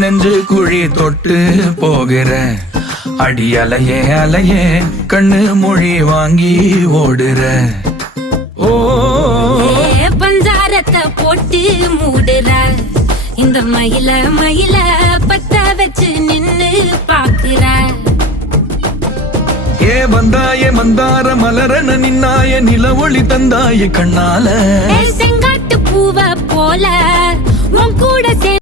நெஞ்சு குழி தொட்டு போகிற அடி அலையே அலையே கண்ணு மொழி வாங்கி ஓடுற. ஓ பஞ்சாரத்தை போட்டு மூடுற இந்த மயில மயில பத்த வச்சு நின்னு பாக்குற. ஏ வந்தாய மந்தார மலரன நின்னாய நில ஒளி தந்தாய கண்ணால செங்காட்டு பூவ போல உன் கூட